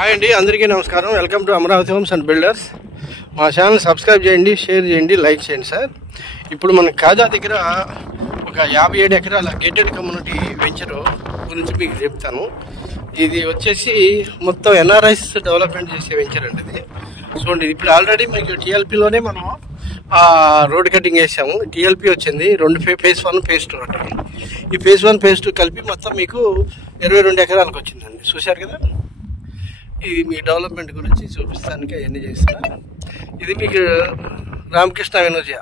Hi అండి, అందరికీ నమస్కారం. Welcome to Amaravati homes and builders. మా ఛానల్ సబ్స్క్రైబ్ చేయండి, షేర్ చేయండి, లైక్ చేయండి సార్. ఇప్పుడు మన కాజా దగ్గర ఒక 57 ఎకరాల గేటెడ్ కమ్యూనిటీ వెంచర్ గురించి మీకు చెప్తాను. ఇది వచ్చేసి మొత్తం ఎన్ఆర్ఐస్ డెవలప్మెంట్ చేసే వెంచర్ అండి. ఇది చూడండి, ఇప్పుడు ఆల్రెడీ మీకు టీఎల్పీలోనే మనం రోడ్ కటింగ్ వేసాము. టీఎల్పీ వచ్చింది, ఫేజ్ 1 ఫేజ్ 2 అంటే. ఈ ఫేజ్ 1 ఫేజ్ 2 కలిపి మొత్తం మీకు 22 ఎకరాలకు వచ్చిందండి. చూశారు కదా. ఇది మీ డెవలప్మెంట్ గురించి చూపిస్తానికి అవన్నీ చేస్తున్నా. ఇది మీకు రామకృష్ణ వెనోజియా,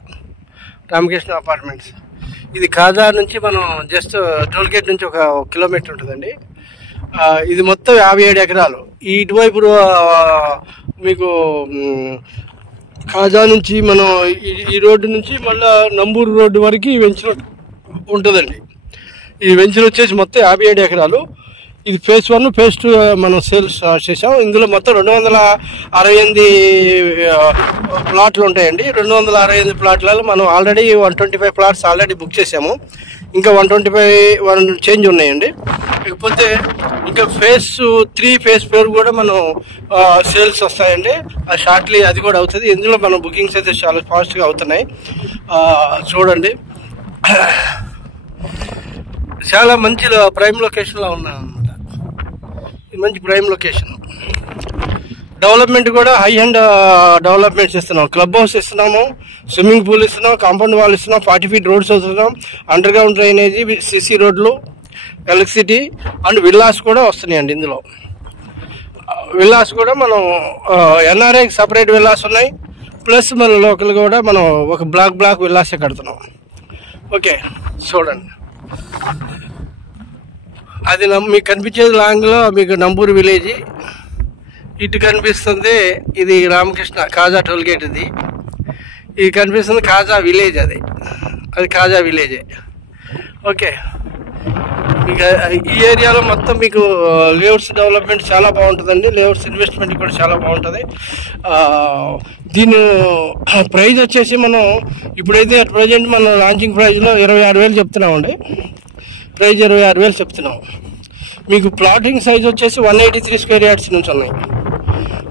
రామకృష్ణ అపార్ట్మెంట్స్. ఇది కాజా నుంచి మనం జస్ట్ టోల్గేట్ నుంచి 1 కిలోమీటర్ ఉంటుందండి. ఇది మొత్తం 57 ఎకరాలు. ఈ ఇటువైపు మీకు కాజా నుంచి మనం ఈ రోడ్డు నుంచి మళ్ళీ నంబూరు రోడ్డు వరకు ఈ వెంచర్ ఉంటుందండి. ఈ వెంచర్ వచ్చేసి మొత్తం 57 ఎకరాలు. ఇది ఫేజ్ 1 ఫేజ్ 2 మనం సేల్స్ స్టార్ట్ చేసాం. ఇందులో మొత్తం 268 ప్లాట్లు ఉంటాయండి. 268 ప్లాట్లలో మనం ఆల్రెడీ 125 ప్లాట్స్ ఆల్రెడీ బుక్ చేసాము. ఇంకా 125 చేంజ్ ఉన్నాయండి. ఇకపోతే ఇంకా ఫేజ్ 3 ఫేజ్ 4 కూడా మనం సేల్స్ వస్తాయండి. షార్ట్లీ అది కూడా అవుతుంది. ఇందులో మనం బుకింగ్స్ అయితే చాలా ఫాస్ట్గా అవుతున్నాయి. చూడండి, చాలా మంచి ప్రైమ్ లొకేషన్లో ఉన్నాం అన్నమాట. మంచి ప్రైమ్ లొకేషన్. డెవలప్మెంట్ కూడా హై అండ్ డెవలప్మెంట్స్ ఇస్తున్నాం. క్లబ్ హౌస్ ఇస్తున్నాము, స్విమ్మింగ్ పూల్ ఇస్తున్నాం, కాంపౌండ్ వాల్ ఇస్తున్నాం, 40 ఫీట్ రోడ్స్ వస్తున్నాం, అండర్ గ్రౌండ్ డ్రైనేజీ, సిసి రోడ్లు, ఎలక్ట్రిసిటీ అండ్ విల్లాస్ కూడా వస్తున్నాయండి. ఇందులో విల్లాస్ కూడా మనం ఎన్ఆర్ఐకి సపరేట్ విల్లాస్ ఉన్నాయి. ప్లస్ మన లోకల్ కూడా మనం ఒక బ్లాక్ విల్లాసే కడుతున్నాం. ఓకే, చూడండి. అది మీకు కనిపించేది లాంగ్లో మీకు నంబూరు విలేజ్. ఇటు కనిపిస్తుంది ఇది రామకృష్ణ కాజా టోల్గేట్. ఇది కనిపిస్తుంది కాజా విలేజ్. అది కాజా విలేజే. ఓకే, ఇక ఈ ఏరియాలో మొత్తం మీకు లేఅవుట్స్ డెవలప్మెంట్ చాలా బాగుంటుందండి. లేఅవుట్స్ ఇన్వెస్ట్మెంట్ కూడా చాలా బాగుంటుంది. దీని ప్రైజ్ వచ్చేసి మనం ఇప్పుడైతే అట్ ప్రజెంట్ మనం లాంచింగ్ ప్రైజ్లో 26,000 చెప్తున్నామండి. ప్రైజ్ 26,000 చెప్తున్నాం. మీకు ప్లాటింగ్ సైజ్ వచ్చేసి 183 స్క్వేర్ యార్డ్స్ నుంచి ఉన్నాయి.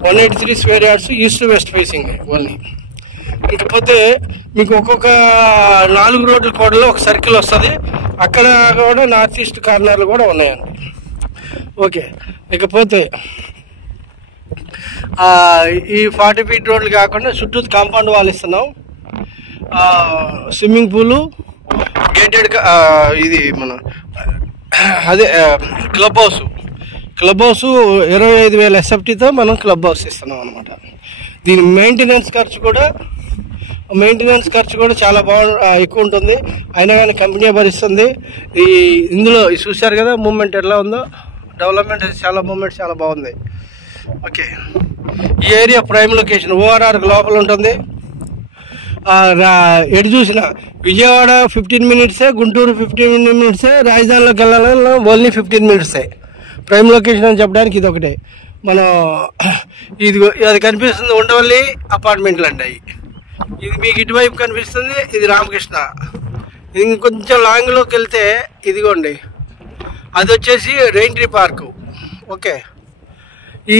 183 square yards east west facing only. ఇకపోతే మీకు ఒక్కొక్క 4 రోడ్ల కోడలో ఒక సర్కిల్ వస్తుంది. అక్కడ కూడా నార్త్ ఈస్ట్ కార్నర్లు కూడా ఉన్నాయండి. ఓకే, ఇకపోతే ఈ 40 ఫీట్ రోడ్లు కాకుండా చుట్టూ కాంపౌండ్ వాల్ ఇస్తున్నాం. స్విమ్మింగ్ పూలు, గేటెడ్ ఇది మన అదే క్లబ్ హౌస్ 25,000 ఎస్ఎఫ్టీతో మనం క్లబ్ హౌస్ ఇస్తున్నాం అనమాట. దీని మెయింటెనెన్స్ ఖర్చు కూడా చాలా ఎక్కువ ఉంటుంది. అయినా కానీ కంపెనీ భరిస్తుంది. ఇందులో చూశారు కదా మూమెంట్ ఎలా ఉందో. డెవలప్మెంట్ చాలా బాగుంది. ఓకే, ఈ ఏరియా ప్రైమ్ లొకేషన్. ఓఆర్ఆర్ లోపల ఉంటుంది. ఎటు చూసిన విజయవాడ 15 మినిట్సే, గుంటూరు 15 మినిట్సే, రాజధానిలోకి వెళ్ళాలన్నా ఓన్లీ 15 మినిట్సే. ప్రైమ్ లొకేషన్ అని చెప్పడానికి ఇది ఒకటే. మనం అది కనిపిస్తుంది ఉండవల్లి అపార్ట్మెంట్లు అండి. ఇది మీకు ఇటువైపు కనిపిస్తుంది, ఇది రామకృష్ణ. ఇంకొంచెం లాంగ్లోకి వెళ్తే ఇదిగోండి, అది వచ్చేసి రెయిన్ ట్రీ పార్కు. ఓకే, ఈ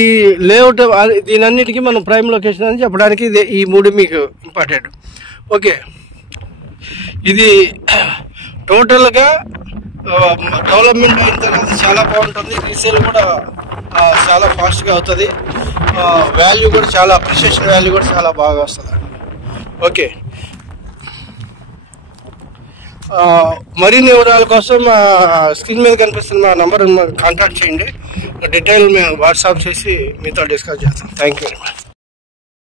లేఅవుట్ దీనన్నిటికీ మనం ప్రైమ్ లొకేషన్ అని చెప్పడానికి ఈ 3 మీకు ఇంపార్టెంట్. ఓకే, ఇది టోటల్గా డెవలప్మెంట్ అయిన తర్వాత చాలా బాగుంటుంది. రీసేల్ కూడా చాలా ఫాస్ట్గా అవుతుంది. వాల్యూ కూడా చాలా అప్రిషియేషన్ వాల్యూ కూడా చాలా బాగా వస్తుంది. ఓకే, మరిన్ని వివరాల కోసం స్క్రీన్ మీద కనిపిస్తున్న మా నంబర్ కాంటాక్ట్ చేయండి. డీటెయిల్ మేము వాట్సాప్ చేసి మీతో డిస్కస్ చేస్తాం. Thank you very much.